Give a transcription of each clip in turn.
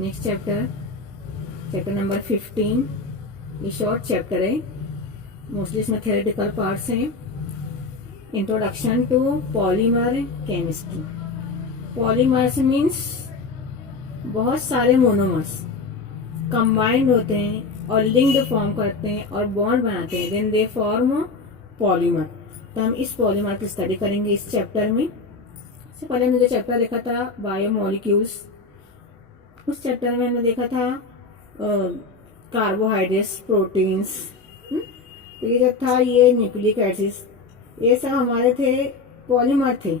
Next chapter, chapter number 15। ये short chapter है, mostly इसमें थ्योरेटिकल पार्ट्स हैं। Introduction to polymer chemistry. Polymers means बहुत सारे मोनोमर्स कंबाइंड होते हैं और लिंक्ड फॉर्म करते हैं और बॉन्ड बनाते हैं, देन दे फॉर्म पॉलीमर। तो हम इस पॉलीमर की स्टडी करेंगे इस चैप्टर में। इससे पहले हमने जो चैप्टर देखा था बायोमोलिक्यूल्स, उस चैप्टर में हमने देखा था कार्बोहाइड्रेट्स, प्रोटीन्स। तो ये जो था ये न्यूक्लिक एसिड्स, ये सब हमारे थे पॉलीमर थे,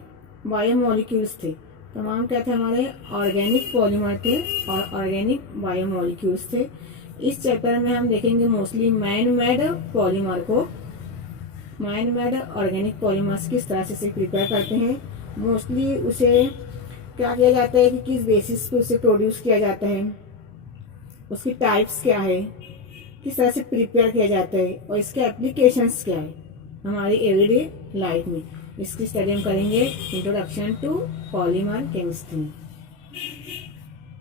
बायोमोलिक्यूल्स थे। तमाम क्या थे हमारे ऑर्गेनिक पॉलीमर थे और ऑर्गेनिक बायोमोलिक्यूल्स थे। इस चैप्टर में हम देखेंगे मोस्टली मैन मेड पॉलीमर को, मैन मेड ऑर्गेनिक पॉलीमर्स किस तरह से प्रिपेयर करते हैं। मोस्टली उसे क्या किया जाता है कि किस बेसिस पे उसे प्रोड्यूस किया जाता है, उसकी टाइप्स क्या है, किस तरह से प्रिपेयर किया जाता है और इसके एप्लीकेशंस क्या है हमारी एवरीडे लाइफ में। इसकी स्टडी हम करेंगे introduction to polymer chemistry.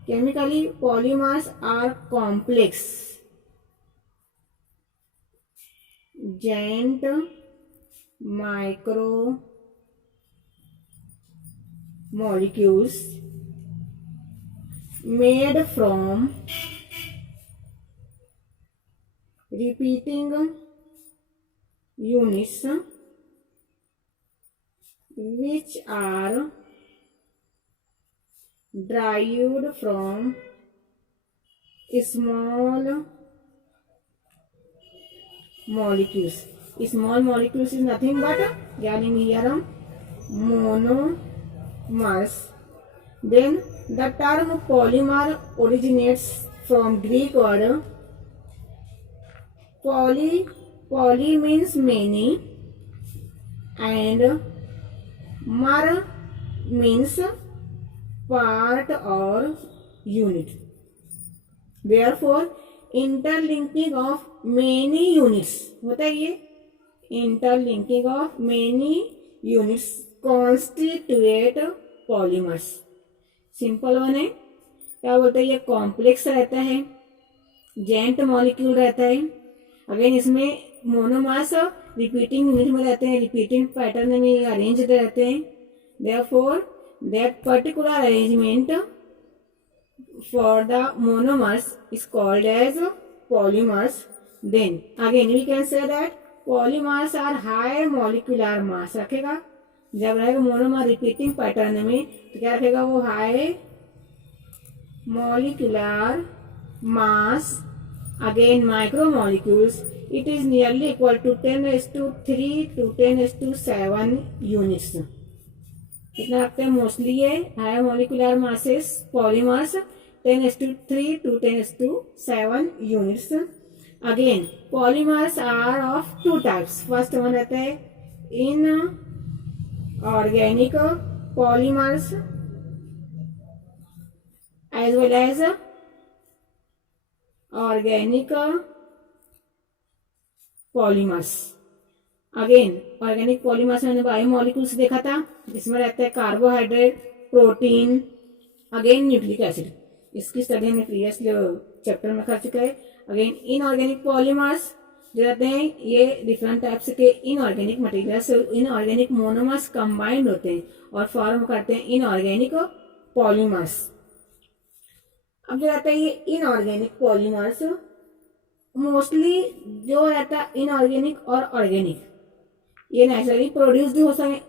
Chemically polymers are complex giant micro molecules made from repeating units which are derived from small molecules. Small molecules is nothing but gadolinium monomers. Then the term polymer originates from Greek word poly means many and mer means part or unit. Therefore interlinking of many units होता है, ये interlinking of many units constitute polymers. Simple one है, क्या बोलते हैं, ये complex रहता है, जेंट मॉलिक्यूल रहता है। अगेन इसमें मोनोमर्स रिपीटिंग यूनिट में रहते हैं, रिपीटिंग पैटर्न में अरेंज रहते हैं। Therefore that particular arrangement for the monomers is called as polymers. Then again we can say that polymers are high molecular mass रखेगा। जब रहेगा मोनोमर रिपीटिंग पैटर्न में तो क्या रखेगा, वो high molecular mass. Again micro molecules it is nearly equal to 10⁻³ to 10⁻7 units. कितना रखते हैं मोस्टली ये high molecular masses polymers 10⁻³ to 10⁻7 units. Again, polymers are of two types. First one रहता है inorganic polymers as well as organic polymers. Again, organic polymers मैंने biomolecules देखा था, इसमें रहता है carbohydrate, protein, again nucleic acid. इसकी स्टडी हमने प्रीवियस चैप्टर में कर चुका है। अगेन इनऑर्गेनिक पॉलीमर्स जो रहते हैं ये डिफरेंट टाइप्स के इनऑर्गेनिक मटेरियल से इनऑर्गेनिक मोनोमर्स कंबाइंड होते हैं और फॉर्म करते हैं इनऑर्गेनिक पॉलीमर्स। अब जो रहता है ये इनऑर्गेनिक पॉलीमर्स मोस्टली जो रहता है इनऑर्गेनिक और ऑर्गेनिक ये नेचुरली प्रोड्यूस्ड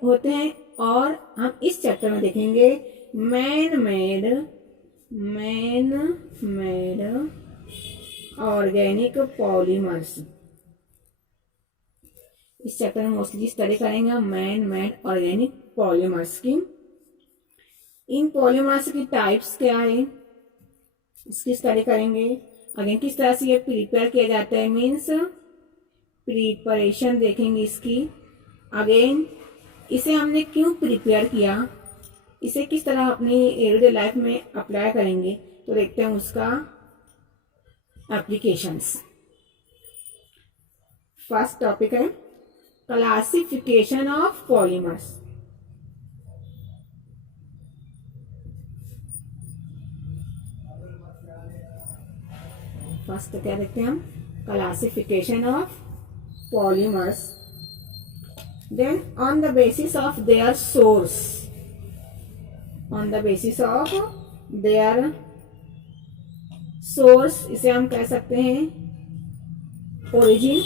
होते हैं और हम इस चैप्टर में देखेंगे मैन मेड ऑर्गेनिक पॉलीमर्स। इस चैप्टर में मोस्टली स्टडी करेंगे मैन मेड ऑर्गेनिक पॉलीमर्स की। इन पॉलीमर्स की टाइप्स क्या है इसकी स्टडी करेंगे। अगेन किस तरह से ये प्रिपेयर किया जाता है मीन्स प्रिपरेशन देखेंगे इसकी। अगेन इसे हमने क्यों प्रिपेयर किया, इसे किस तरह अपनी एवरीडे लाइफ में अप्लाई करेंगे, तो देखते हैं उसका एप्लीकेशंस। फर्स्ट टॉपिक है क्लासिफिकेशन ऑफ पॉलीमर्स। फर्स्ट क्या देखते हैं हम, classification of polymers, then on the basis of their source, on the basis of their source, इसे हम कह सकते हैं ओरिजिन,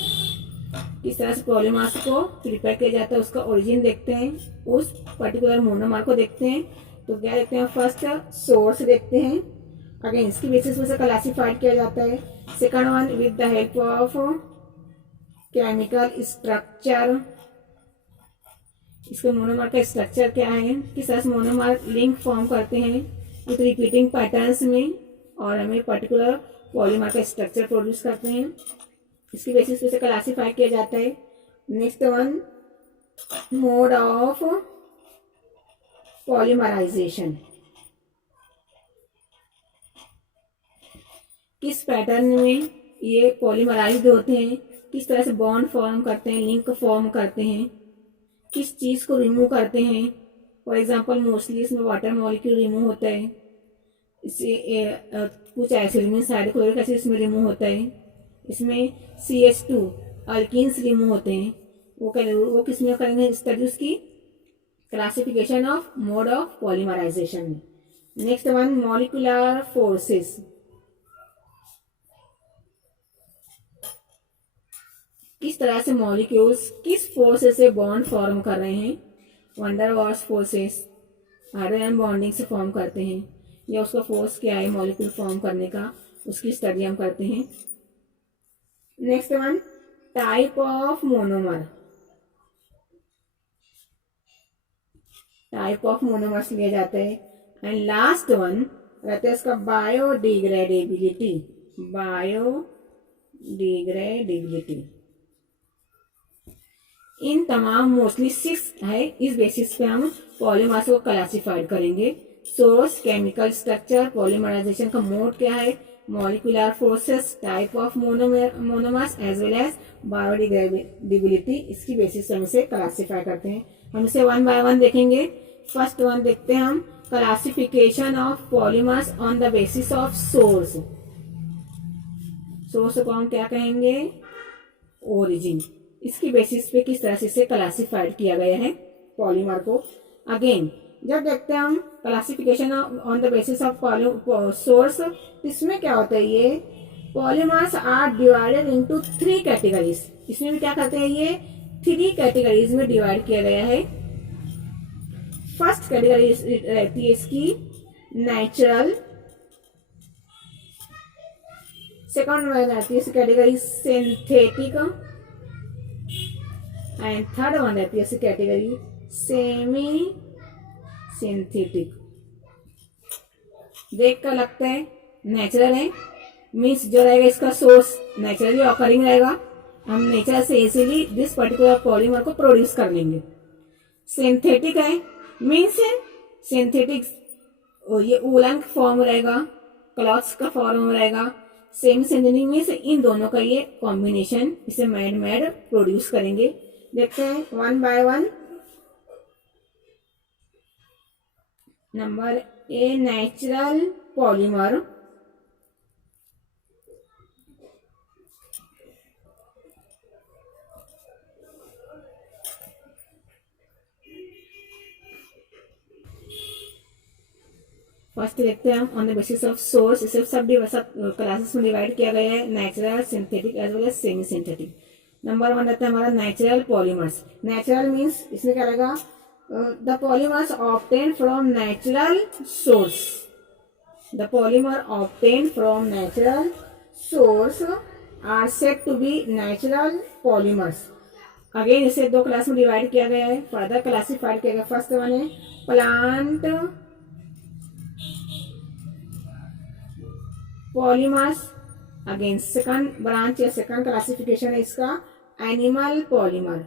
किस तरह से पॉलीमर्स को प्रिपेयर किया जाता है उसका ओरिजिन देखते हैं, उस पर्टिकुलर मोनोमर को देखते हैं। तो क्या देखते हैं, फर्स्ट सोर्स देखते हैं, अगेन इसकी बेसिस में से क्लासिफाइड किया जाता है। Second one with the help of chemical structure, इसके मोनोमर का स्ट्रक्चर क्या है, किस तरह से मोनोमर लिंक फॉर्म करते हैं विथ रिपीटिंग पैटर्न्स में, और हमें पर्टिकुलर पॉलीमर का स्ट्रक्चर प्रोड्यूस करते हैं, इसकी बेसिस पे से क्लासिफाई किया जाता है। Next one mode of polymerization, किस पैटर्न में ये पॉलीमराइज्ड होते हैं, किस तरह से बॉन्ड फॉर्म करते हैं, लिंक फॉर्म करते हैं, किस चीज को रिमूव करते हैं। फॉर एग्जांपल मोस्टली इसमें वाटर मॉलिक्यूल रिमूव होता है, इससे कुछ एसिड मीन हाइड्रोक्लोरिक एसिड इसमें रिमूव होता है, इसमें CH2 अल्कीन्स रिमूव होते हैं। वो किस में करेंगे स्टडी, उसकी classification of mode of polymerization में। नेक्स्ट वन मॉलिक्यूलर फोर्सेस, किस तरह से मॉलिक्यूल्स किस फोर्स से बॉन्ड फॉर्म कर रहे हैं, वंडरवॉल्स फोर्सेस हाइड्रोजन बॉन्डिंग से फॉर्म करते हैं, या उसका फोर्स क्या है मॉलिक्यूल फॉर्म करने का, उसकी स्टडी हम करते हैं। Next one type of monomer, type of monomers लिए जाते हैं। एंड लास्ट वन रहता है इसका बायोडिग्रेडेबिलिटी, बायोडिग्रेडेबिलिटी। इन तमाम मोस्टली 6 है, इस बेसिस पे हम पॉलीमर्स को क्लासिफाइड करेंगे। सोर्स, केमिकल स्ट्रक्चर, पॉलीमराइजेशन का मोड क्या है, molecular forces, type of monomers as well as biodegradability, इसकी बेसिस से हम इसे क्लासिफाई करते हैं। हम इसे वन बाय वन देखेंगे। फर्स्ट वन देखते हैं हम, classification of polymers on the basis of source. Source को हम क्या कहेंगे, ओरिजिन, इसकी बेसिस पे किस तरह से इसे क्लासिफाइड किया गया है पॉलीमर को। अगेन जब देखते हैं हम classification on the basis of source, इसमें क्या होता है, ये polymers are divided into 3 categories. इसमें भी क्या करते हैं, ये 3 कैटेगरीज में डिवाइड किया गया है। फर्स्ट कैटेगरी रहती है इसकी नेचुरल, सेकंड वन रहती है इसकी category synthetic, and third one रहती है इसकी कैटेगरी सेमी सिंथेटिक। देख कर लगता है नेचुरल है, मीन्स जो रहेगा इसका सोर्स नेचुरली ऑकरिंग रहेगा, हम नेचर से इजीली दिस पर्टिकुलर पॉलीमर को प्रोड्यूस कर लेंगे। सिंथेटिक है, मीन्स सिंथेटिक ये वूलन फॉर्म रहेगा, क्लॉथ्स का फॉर्म रहेगा। सेमी सिंथेटिक मीन्स इन दोनों का ये कॉम्बिनेशन, इसे मेड प्रोड्यूस करेंगे। देखते हैं one by one. Number A natural polymer, first देखते हैं हम on the basis of source, इसे सब क्लासेस में डिवाइड किया गया है, natural, synthetic as well as semi synthetic. Number 1 रहता है हमारा नेचुरल पॉलीमर्स। नेचुरल मीन्स इसमें क्या रहेगा, the polymers obtain from natural source, the polymer obtain from natural source are said to be natural polymers. Again इसे 2 class में divide किया गया है, फर्दर क्लासिफाइड किया गया। फर्स्ट वन है plant polymers, again second branch या सेकंड क्लासिफिकेशन है इसका एनिमल पॉलीमर।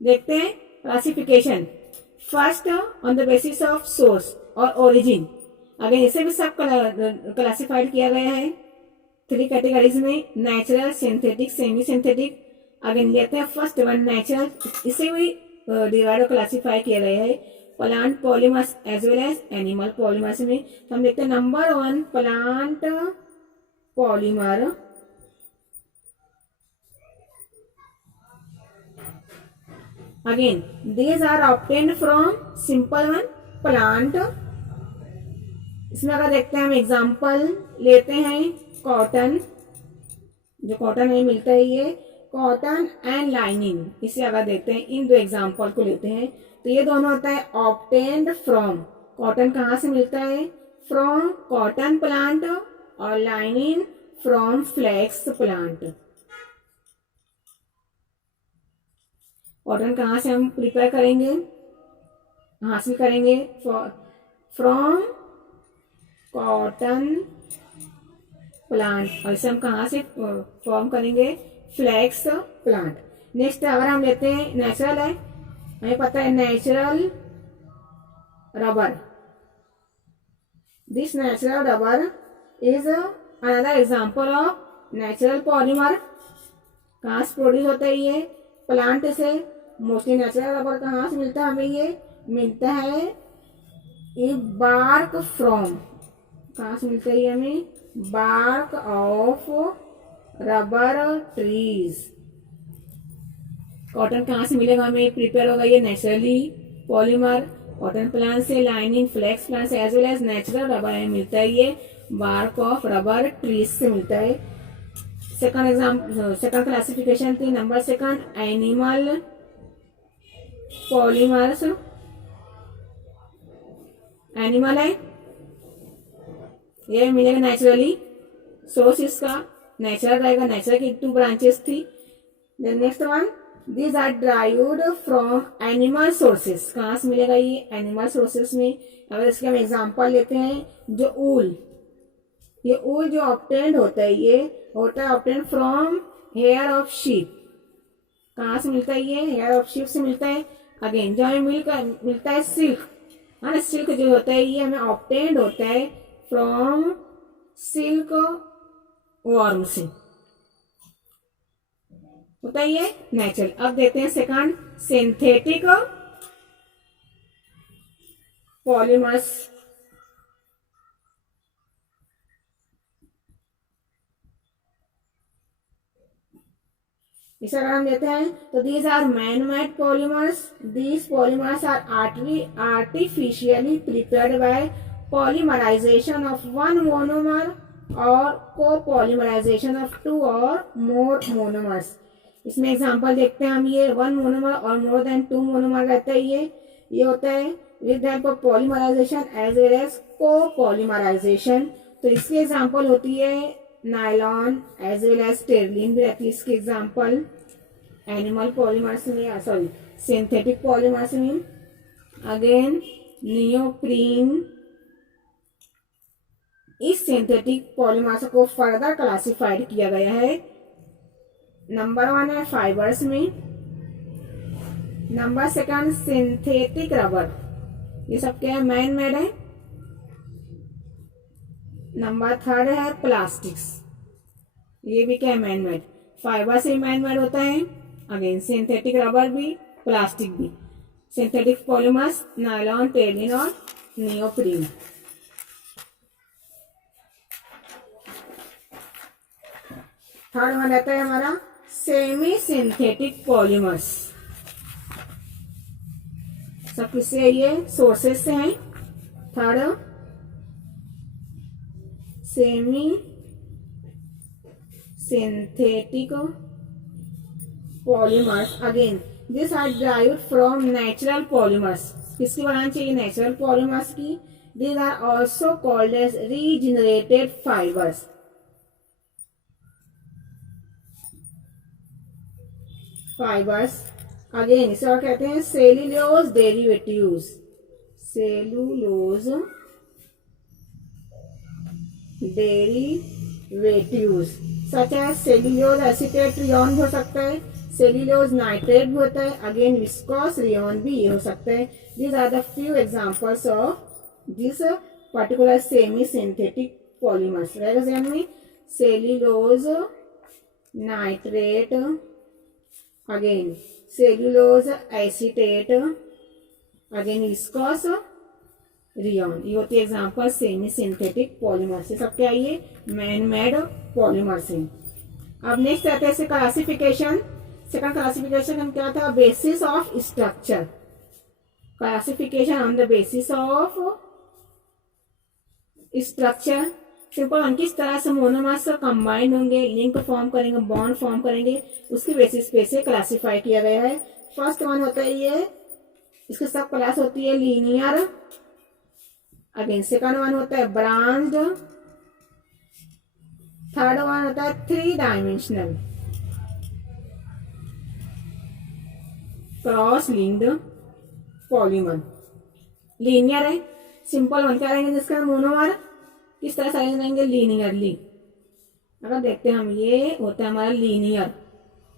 देखते हैं classification. First on the basis of source और ओरिजिन, अगेन इसे भी सब क्लासिफाइड किया गया है 3 कैटेगरीज में, natural, synthetic, semi synthetic. Again लेते हैं फर्स्ट वन नेचुरल, इसे भी डिवाइड और क्लासिफाई किया गया है plant polymers as well as animal polymers में। तो हम देखते हैं number 1 plant polymer. Again these are obtained from simple one plant. इसमें अगर देखते हैं हम एग्जांपल लेते हैं कॉटन, जो कॉटन में मिलता है ये कॉटन एंड लाइनिंग, इसे अगर देखते हैं इन दो एग्जांपल को लेते हैं तो ये दोनों होता है ऑब्टेन्ड फ्रॉम। कॉटन कहाँ से मिलता है? फ्रॉम कॉटन प्लांट और lining from flax plant. Cotton कहाँ से हम प्रिपेयर करेंगे, हासिल करेंगे? फ्रॉम कॉटन प्लांट, और इसे हम कहाँ से फॉर्म करेंगे? Flex plant. नेक्स्ट अगर हम लेते हैं नेचुरल है, हमें पता है natural rubber. This natural rubber is another example of natural polymer. कहाँ से प्रोड्यूस होता है ये? प्लांट से। मोस्टली नेचुरल रबर कहाँ से मिलता है हमें? ये मिलता है ये बार्क फ्रॉम। कहाँ से मिलता है ये हमें? Bark of rubber trees. Cotton कहाँ से मिलेगा हमें? प्रिपेयर होगा ये नेचुरली पॉलीमर कॉटन प्लांट से, लाइनिंग फ्लेक्स प्लांट से, as well as natural rubber हमें मिलता है ये बार्क ऑफ रबर ट्रीज से मिलता है। सेकंड क्लासिफिकेशन थी नंबर 2 एनिमल पॉलीमर्स। एनिमल है ये मिलेगा नेचुरली, सोर्स इसका नेचुरल रहेगा, नेचुरल की 2 ब्रांचेस थी। Then next one these are derived from animal sources. कहाँ से मिलेगा ये? एनिमल सोर्सेस में। अगर इसके हम एग्जांपल लेते हैं, जो ऊल, ये ऊल जो ऑब्टेन्ड होता है ये होता है obtained from here of sheep. कहाँ से मिलता है ये? हेयर ऑफ शीप से मिलता है। अगेन जो हमें मिलता है सिल्क, है ना, सिल्क जो होता है ये हमें ऑब्टेन्ड होता है फ्रॉम सिल्क वर्म से, होता है ये नेचुरल। अब देखते हैं सेकंड सिंथेटिक पॉलीमर्स। इसे अगर हम लेते हैं तो these are man made polymers. These polymers are artificially prepared by polymerization of one monomer और को-पॉलीमराइजेशन ऑफ 2 और मोर मोनोमर्स। इसमें एग्जांपल देखते हैं हम, ये 1 मोनोमर और मोर देन 2 मोनोमर रहता है ये होता है with help of polymerization as well as copolymerization. तो इसकी एग्जांपल होती है nylon as well as terylene भी रहती है इसकी एग्जांपल। एनिमल पॉलीमर्स में, सॉरी सिंथेटिक पॉलीमर्स में अगेन नियोप्रीन। इस सिंथेटिक पॉलीमर्स को फर्दर क्लासिफाइड किया गया है। नंबर 1 है फाइबर्स में, नंबर 2 सिंथेटिक रबर, ये सब क्या है? मैन मेड है। नंबर 3 है प्लास्टिक्स, ये भी क्या है? Man made. फाइबर से मैन मेड होता है, अगेन सिंथेटिक रबर भी, प्लास्टिक भी। सिंथेटिक पॉलीमर्स नायलॉन, टेरलिन और नियोप्रीन। थर्ड वन रहता है हमारा सेमी सिंथेटिक पॉलीमर्स। सब किससे? ये सोर्सेस से हैं। Third semi synthetic polymers, again this are derived from natural polymers. किसकी बनानी चाहिए? नेचुरल पॉलीमर्स की। These are also called as regenerated fibres. Fibres again इसे और कहते हैं cellulose derivatives. Cellulose derivatives such as cellulose acetate rayon हो सकता है, सेल्यूलोज नाइट्रेट भी होता है, अगेन विस्कोस रियोन भी ये हो सकता है। These are the few examples of this particular semi synthetic polymers. रहेगा ध्यान में cellulose nitrate, again cellulose acetate, again viscose, rayon. ये होती है एग्जाम्पल सेमी सिंथेटिक पॉलीमर से। सब क्या ये मैन मेड पॉलीमर से। अब नेक्स्ट आते हैं क्लासिफिकेशन। सेकंड क्लासिफिकेशन क्या था? Basis of structure. Classification on the basis of structure. Simple one किस तरह से मोनोमर्स कंबाइंड होंगे, लिंक फॉर्म करेंगे, बॉन्ड फॉर्म करेंगे, उसकी बेसिस पे से क्लासिफाई किया गया है। फर्स्ट वन होता है ये, इसकी सब क्लास होती है लीनियर। अगेन सेकंड वन होता है ब्रांच्ड। थर्ड वन होता है 3 dimensional cross linked polymer. Linear है, सिंपल वन क्या रहेंगे जिसका मोनोमर किस तरह से अरेंज रहेंगे? लीनियरली। अगर देखते हैं हम, ये होता है हमारा लीनियर,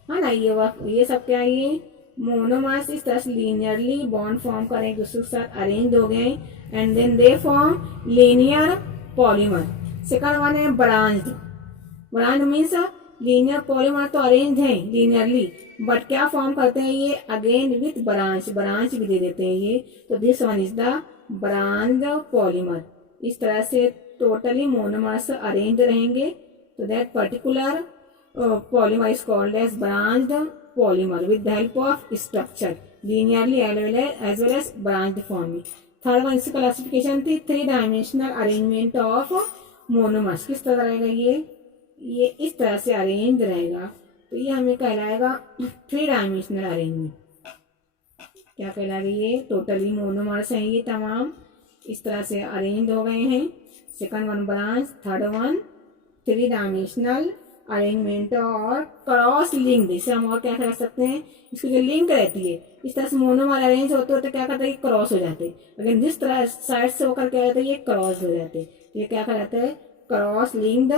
है ना। ये सब क्या है? ये मोनोमर्स इस तरह से लीनियरली बॉन्ड फॉर्म करें, दूसरे के साथ अरेंज हो गए and then they form linear polymer. Second one है branched. Branch means linear polymer तो अरेंज है लीनियरली, बट क्या फॉर्म करते हैं ये? अगेन विथ ब्रांच, ब्रांच भी दे देते हैं ये। तो this one is the branched polymer. इस तरह से टोटली मोनोमर्स अरेंज रहेंगे। तो that particular polymer is called as branched polymer with the help of structure linearly as well as branched form में। थर्ड वन इसकी क्लासिफिकेशन थी 3 dimensional arrangement of monomers. किस तरह रहेगा ये इस तरह से अरेंज रहेगा, तो ये हमें कहलाएगा 3 डायमेंशनल अरेंजमेंट। क्या कहलाएगा? ये टोटली मोनोमर्स हैं, ये तमाम इस तरह से अरेंज हो गए हैं। Second one branch, third one 3 dimensional arrangement और क्रॉस लिंक। इसे हम और क्या कर सकते हैं? इसकी जो लिंक रहती है इस तरह से मोनोमर अरेंज होते होते क्या करते हैं? क्रॉस हो जाते हैं। अगर जिस तरह साइड से होकर क्या रहता है? ये क्रॉस हो जाते हैं। ये क्या कहलाता है? Cross linked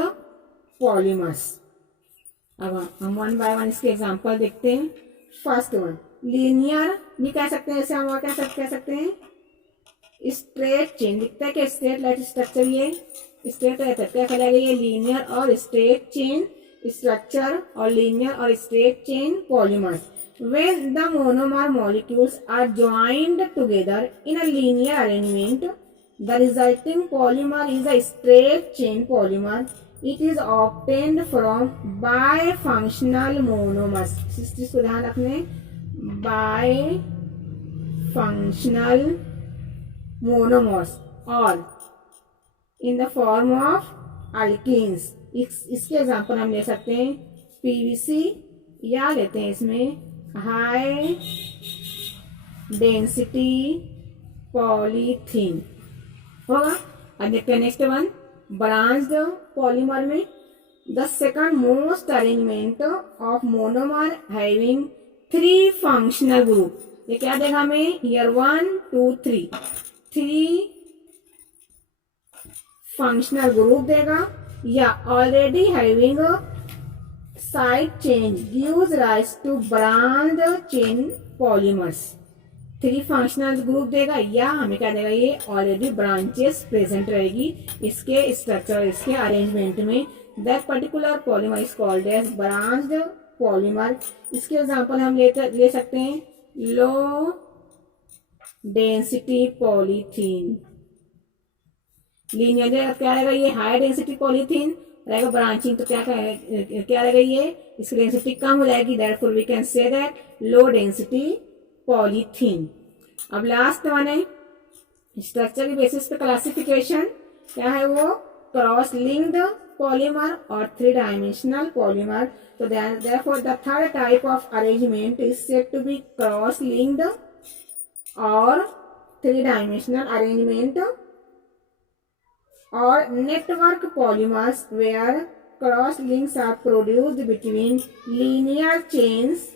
polymers. अब हम वन बाय वन इसके एग्जांपल देखते हैं। फर्स्ट वन लीनियर भी कह सकते हैं, इसे हम और कह सकते हैं स्ट्रेट चेन। दिखता है कि स्ट्रेट लाइट स्ट्रक्चर, ये स्ट्रेट रहता है, क्या कहलाएगा? ये लीनियर और स्ट्रेट चेन स्ट्रक्चर और लीनियर और straight chain polymers. When the monomer molecules are joined together in a linear arrangement, the resulting polymer is a straight chain polymer. It is obtained from bifunctional monomers. इस चीज को ध्यान रखने, bifunctional monomers और in the form of alkenes. इसके example हम ले सकते हैं PVC या लेते हैं इसमें हाई डेंसिटी पॉलीथीन होगा। अब देखते हैं नेक्स्ट वन ब्रांच्ड पॉलीमर में the second most arrangement of monomer having 3 functional group. ये क्या देगा हमें? हियर 1 2 3 फंक्शनल ग्रुप देगा, या already having side chain gives rise to branch chain polymers. 3 functional group देगा, या हमें क्या देगा? ये ऑलरेडी ब्रांचेस प्रेजेंट रहेगी इसके स्ट्रक्चर, इसके अरेंजमेंट में। That particular polymer is called as branched polymer. इसके एग्जांपल हम ले सकते हैं लो डेंसिटी पॉलीथीन। लीनियर क्या रहेगा? ये हाई डेंसिटी पॉलीथीन रहेगा। ब्रांचिंग तो क्या रहेगा? ये इसकी डेंसिटी कम हो जाएगी, therefore we can say that low density polythene. अब लास्ट वन है स्ट्रक्चर के बेसिस पे क्लासिफिकेशन, क्या है वो? क्रॉस लिंक्ड पॉलीमर और 3 डायमेंशनल पॉलीमर। तो therefore the third type of arrangement is said to be cross linked और 3 dimensional arrangement or network polymers where cross links are produced between linear chains.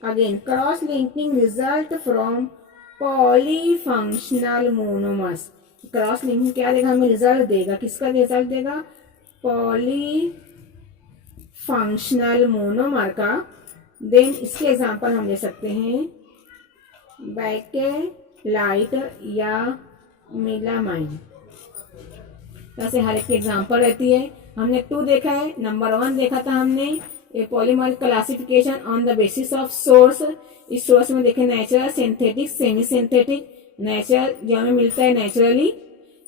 Again, cross linking result from polyfunctional monomers. Cross linking क्या देगा? हमें result देगा, किसका result देगा? Polyfunctional monomer का। Then इसके example हम ले सकते हैं बैकेलाइट या मेलामाइन। वैसे हर एक की एग्जाम्पल रहती है। हमने 2 देखा है। नंबर 1 देखा था हमने ए polymer classification on the basis of source. इस सोर्स में देखे natural, synthetic, semi synthetic. Natural जो हमें मिलता है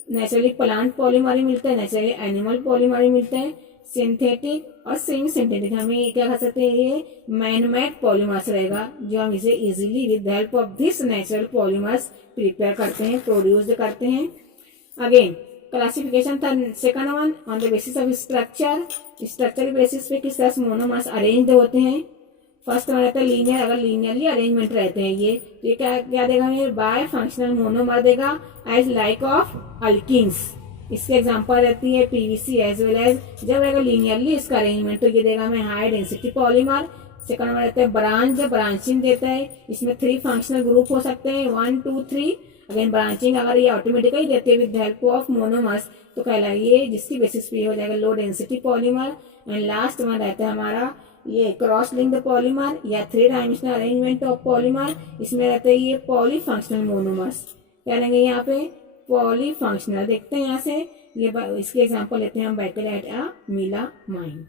नेचुरली प्लांट पॉलीमर ही मिलता है, नेचुरली एनिमल पॉलीमर ही मिलता है। सिंथेटिक और सेमी सिंथेटिक हमें क्या कह सकते हैं, ये मैन मेड पॉलीमर्स रहेगा जो हम इसे easily with help of this natural polymers prepare करते हैं, प्रोड्यूस करते हैं। अगेन क्लासिफिकेशन था second one on the basis of structure basis पे किस तरह से मोनोमर्स अरेंज होते हैं। फर्स्ट में रहता है लीनियर, अगर लीनियरली अरेंजमेंट रहते हैं ये तो ये क्या क्या देगा हमें, बाय फंक्शनल मोनोमर देगा एज लाइक ऑफ अल्किन्स। इसके एग्जांपल रहती है पीवीसी एज वेल एज, जब रहेगा लीनियरली इसका अरेंजमेंट तो ये देगा हमें हाई डेंसिटी पॉलीमर। सेकंड में रहता है ब्रांच, जब ब्रांचिंग देता है इसमें 3 फंक्शनल ग्रुप हो सकते हैं 1 2 3। अगेन ब्रांचिंग अगर ये ऑटोमेटिकली देते हैं विद हेल्प ऑफ मोनोमर्स तो कहलाइए जिसकी बेसिस पे हो जाएगा low density polymer. And last में रहता है हमारा ये क्रॉस लिंक्ड पॉलीमर या 3 डायमेंशनल अरेंजमेंट ऑफ पॉलीमर। इसमें रहते हैं ये पॉलीफंक्शनल मोनोमर्स, क्या लेंगे यहाँ पे पॉलीफंक्शनल। देखते हैं यहाँ से ये इसके एग्जांपल लेते हैं हम बैकेलाइट मीलामाइन।